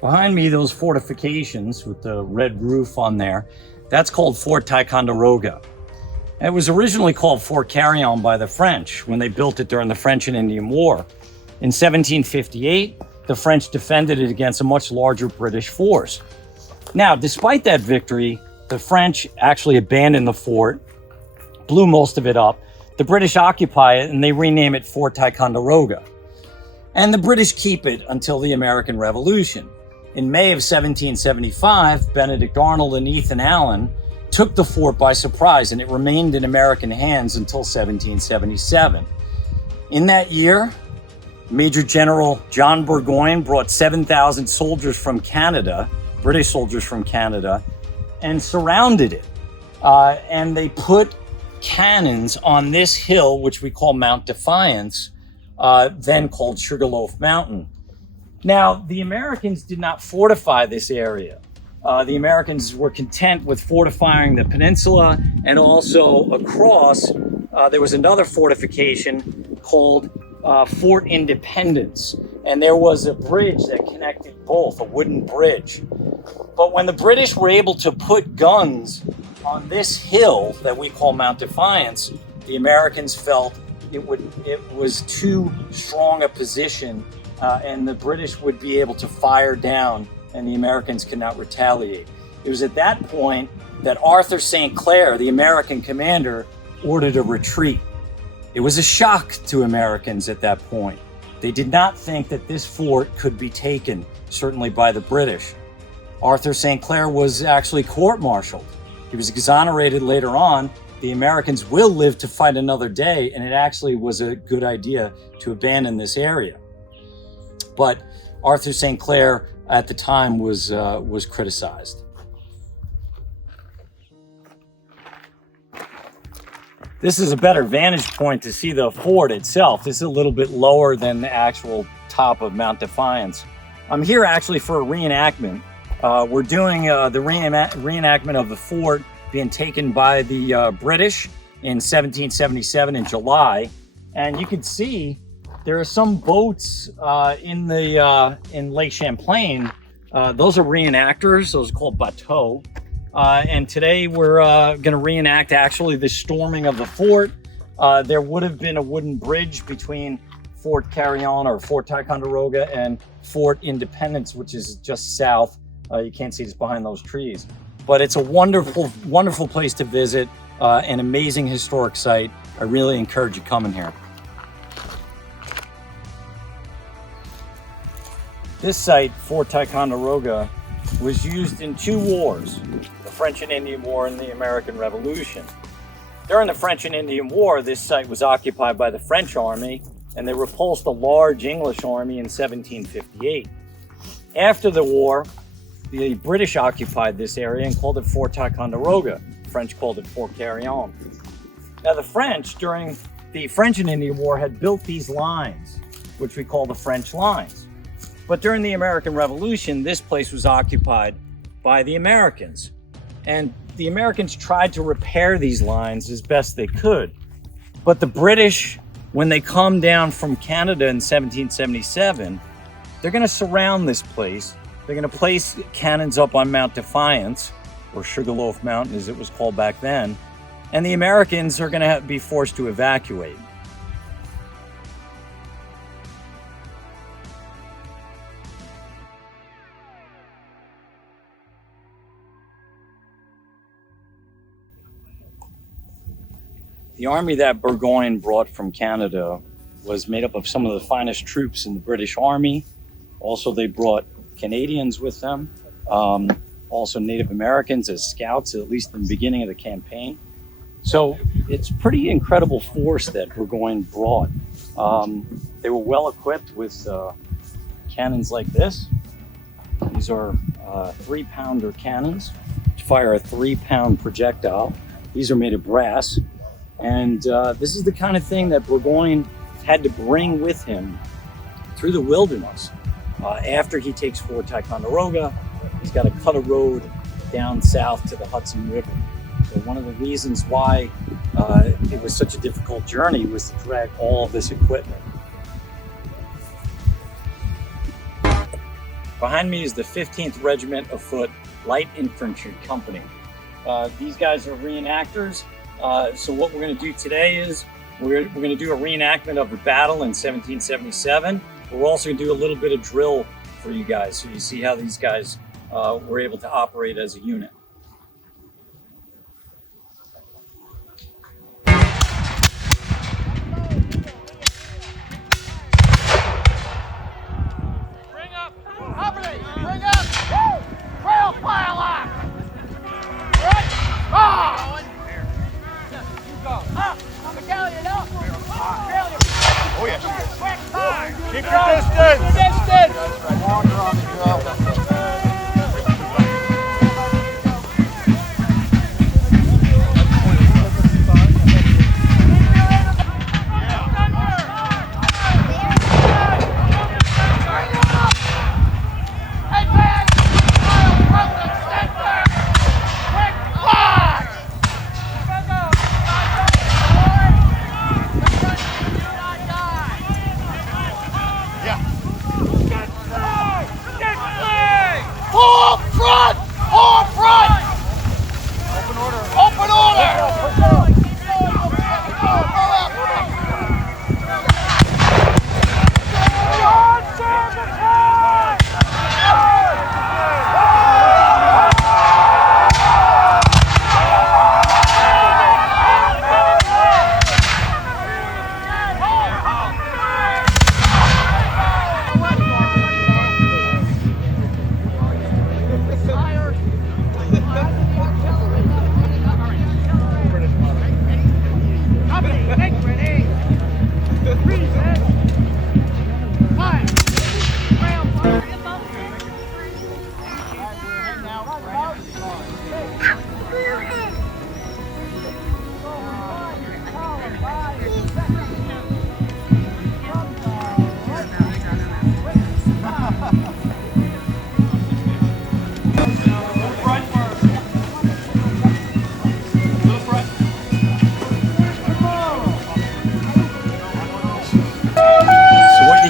Behind me, those fortifications with the red roof on there, that's called Fort Ticonderoga. It was originally called Fort Carillon by the French when they built it during the French and Indian War. In 1758, the French defended it against a much larger British force. Now, despite that victory, the French actually abandoned the fort, blew most of it up. The British occupy it and they rename it Fort Ticonderoga. And the British keep it until the American Revolution. In May of 1775, Benedict Arnold and Ethan Allen took the fort by surprise, and it remained in American hands until 1777. In that year, Major General John Burgoyne brought 7,000 soldiers from Canada, British soldiers from Canada, and surrounded it. And they put cannons on this hill, which we call Mount Defiance, then called Sugarloaf Mountain. Now, the Americans did not fortify this area. The Americans were content with fortifying the peninsula, and also across, there was another fortification called Fort Independence. And there was a bridge that connected both, a wooden bridge. But when the British were able to put guns on this hill that we call Mount Defiance, the Americans felt it was too strong a position, and the British would be able to fire down and the Americans could not retaliate. It was at that point that Arthur St. Clair, the American commander, ordered a retreat. It was a shock to Americans at that point. They did not think that this fort could be taken, certainly by the British. Arthur St. Clair was actually court-martialed. He was exonerated later on. The Americans will live to fight another day, and it actually was a good idea to abandon this area. But Arthur St. Clair at the time was criticized. This is a better vantage point to see the fort itself. This is a little bit lower than the actual top of Mount Defiance. I'm here actually for a reenactment. We're doing the reenactment of the fort being taken by the British in 1777 in July. And you can see there are some boats in Lake Champlain. Those are reenactors. Those are called bateaux. And today we're going to reenact actually the storming of the fort. There would have been a wooden bridge between Fort Carillon or Fort Ticonderoga and Fort Independence, which is just south. You can't see this behind those trees. But it's a wonderful, wonderful place to visit, an amazing historic site. I really encourage you coming here. This site, Fort Ticonderoga, was used in two wars, the French and Indian War and the American Revolution. During the French and Indian War, this site was occupied by the French army, and they repulsed a large English army in 1758. After the war, the British occupied this area and called it Fort Ticonderoga. The French called it Fort Carillon. Now the French, during the French and Indian War, had built these lines, which we call the French lines. But during the American Revolution, this place was occupied by the Americans. And the Americans tried to repair these lines as best they could. But the British, when they come down from Canada in 1777, they're going to surround this place. They're going to place cannons up on Mount Defiance, or Sugarloaf Mountain as it was called back then, and the Americans are going to be forced to evacuate. The army that Burgoyne brought from Canada was made up of some of the finest troops in the British Army. Also, they brought Canadians with them, also Native Americans as scouts, at least in the beginning of the campaign. So it's a pretty incredible force that Burgoyne brought. They were well equipped with cannons like this. These are 3-pounder cannons, which fire a 3-pound projectile. These are made of brass. And this is the kind of thing that Burgoyne had to bring with him through the wilderness. After he takes Fort Ticonderoga, he's got to cut a road down south to the Hudson River. So one of the reasons why it was such a difficult journey was to drag all of this equipment. Behind me is the 15th Regiment of Foot Light Infantry Company. These guys are reenactors. So what we're going to do today is we're going to do a reenactment of the battle in 1777. We're also going to do a little bit of drill for you guys, so you see how these guys were able to operate as a unit. Keep your distance!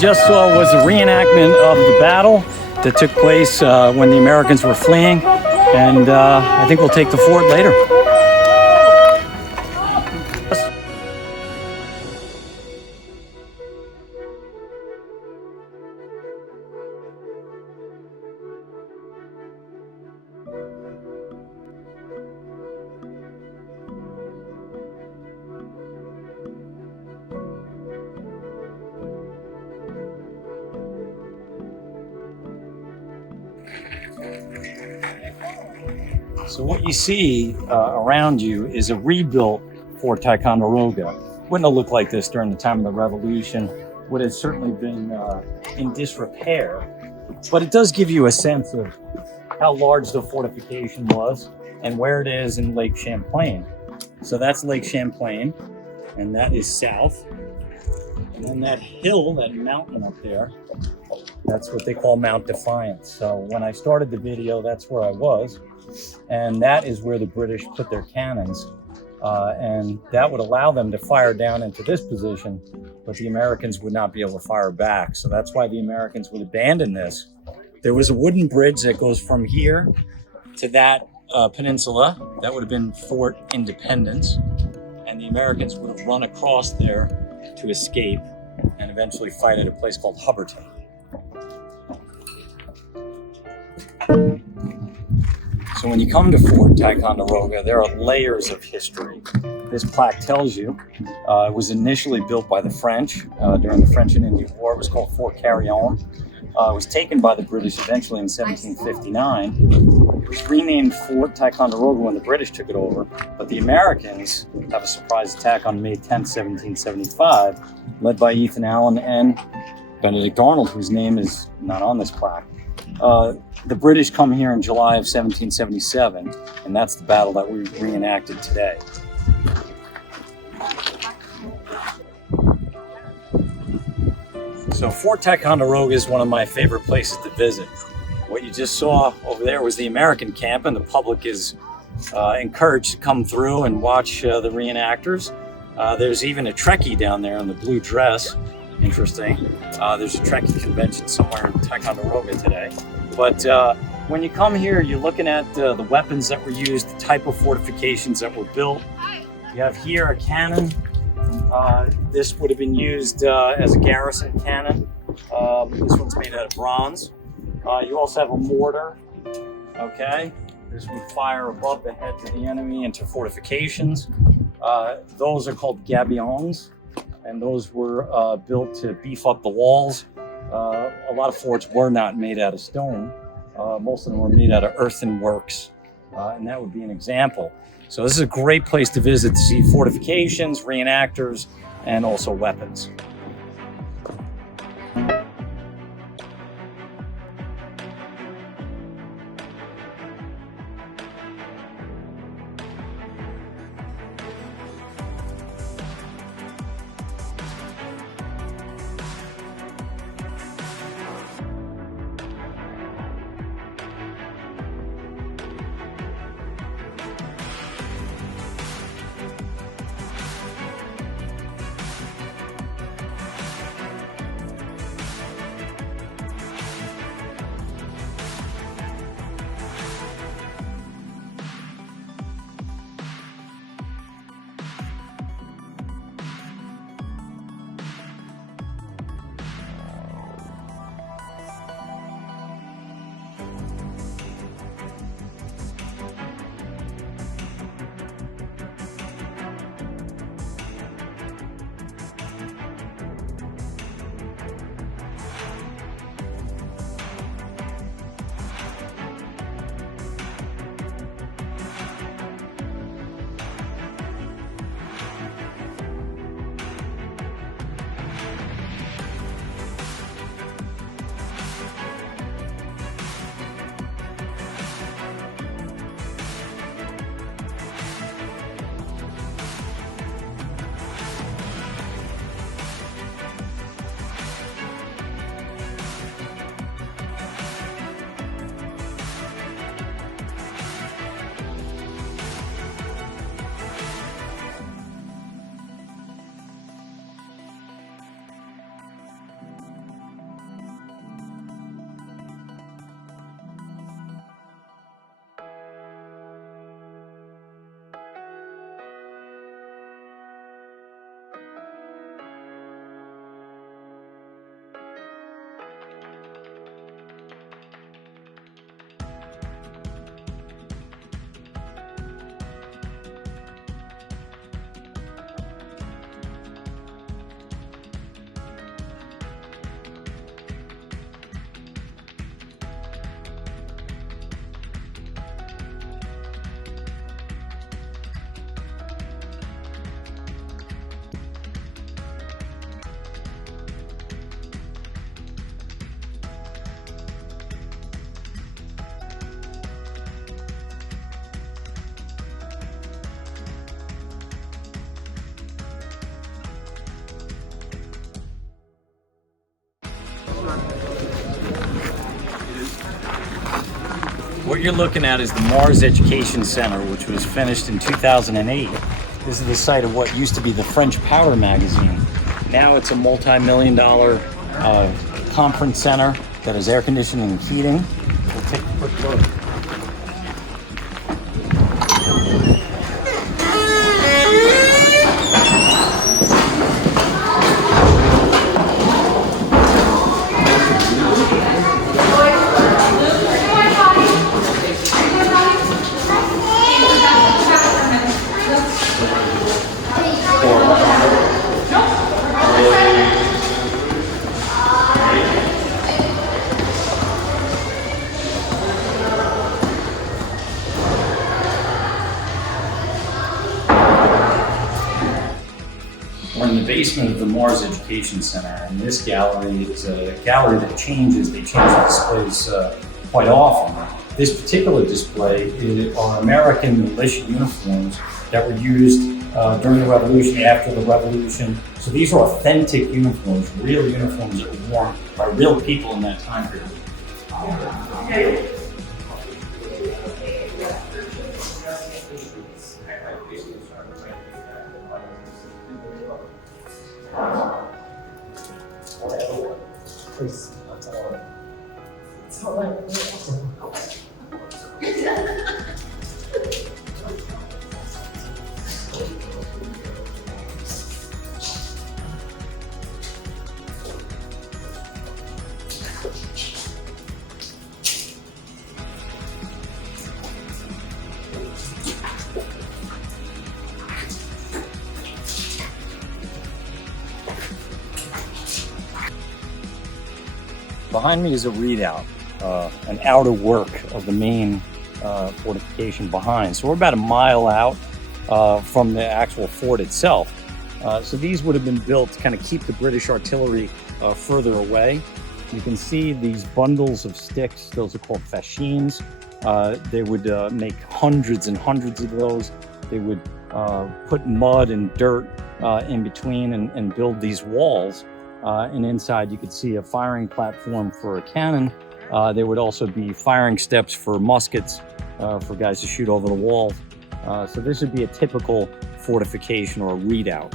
Just saw was a reenactment of the battle that took place when the Americans were fleeing, and I think we'll take the fort later. So what you see around you is a rebuilt Fort Ticonderoga. Wouldn't have looked like this during the time of the Revolution. Would have certainly been in disrepair. But it does give you a sense of how large the fortification was and where it is in Lake Champlain. So that's Lake Champlain, and that is south. And then that hill, that mountain up there, that's what they call Mount Defiance. So when I started the video, that's where I was. And that is where the British put their cannons. And that would allow them to fire down into this position, but the Americans would not be able to fire back. So that's why the Americans would abandon this. There was a wooden bridge that goes from here to that peninsula. That would have been Fort Independence. And the Americans would have run across there to escape and eventually fight at a place called Hubbardton. So when you come to Fort Ticonderoga, there are layers of history. This plaque tells you it was initially built by the French during the French and Indian War. It was called Fort Carillon. It was taken by the British eventually in 1759. It was renamed Fort Ticonderoga when the British took it over, but the Americans have a surprise attack on May 10th, 1775, led by Ethan Allen and Benedict Arnold, whose name is not on this plaque. The British come here in July of 1777, and that's the battle that we reenacted today. So Fort Ticonderoga is one of my favorite places to visit. What you just saw over there was the American camp, and the public is encouraged to come through and watch the reenactors. There's even a Trekkie down there in the blue dress. Interesting. There's a Trekkie convention somewhere in Ticonderoga today. But when you come here, you're looking at the weapons that were used, the type of fortifications that were built. You have here a cannon. This would have been used as a garrison cannon. This one's made out of bronze. You also have a mortar. Okay, this would fire above the heads of the enemy into fortifications. Those are called gabions, and those were built to beef up the walls. A lot of forts were not made out of stone. Most of them were made out of earthenworks, and that would be an example. So this is a great place to visit to see fortifications, reenactors, and also weapons. What you're looking at is the Mars Education Center, which was finished in 2008. This is the site of what used to be the French Powder magazine. Now it's a multi-million-dollar conference center that has air conditioning and heating. We'll take a quick look. We're in the basement of the Mars Education Center, and this gallery is a gallery that changes. They change the displays quite often. This particular display are American militia uniforms that were used during the Revolution, after the Revolution. So these are authentic uniforms, real uniforms that were worn by real people in that time period. It's all right. Behind me is a readout, an outer work of the main fortification behind. So we're about a mile out from the actual fort itself. So these would have been built to kind of keep the British artillery further away. You can see these bundles of sticks, those are called fascines. They would make hundreds and hundreds of those. They would put mud and dirt in between and build these walls. And inside you could see a firing platform for a cannon. There would also be firing steps for muskets for guys to shoot over the walls. So this would be a typical fortification or a redoubt.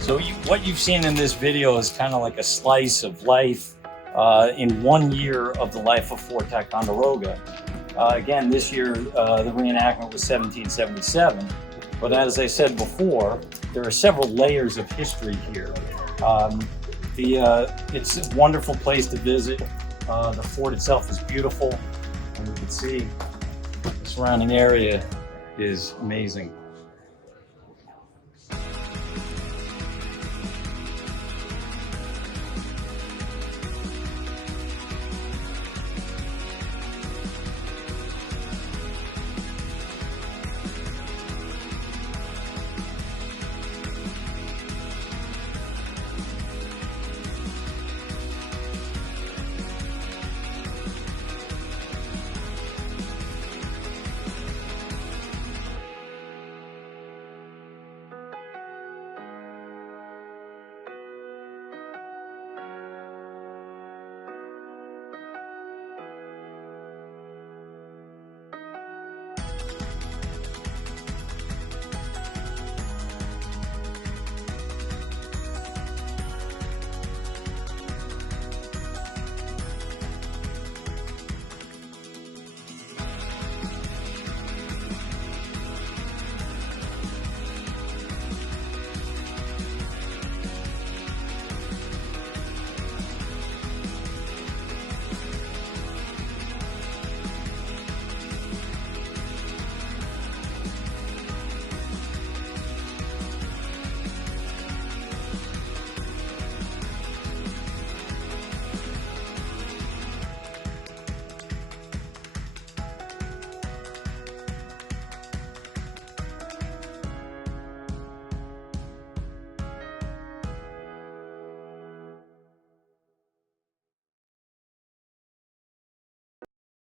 So what you've seen in this video is kind of like a slice of life in 1 year of the life of Fort Ticonderoga. Again, this year the reenactment was 1777, but as I said before, there are several layers of history here. It's a wonderful place to visit. The fort itself is beautiful, and you can see the surrounding area is amazing.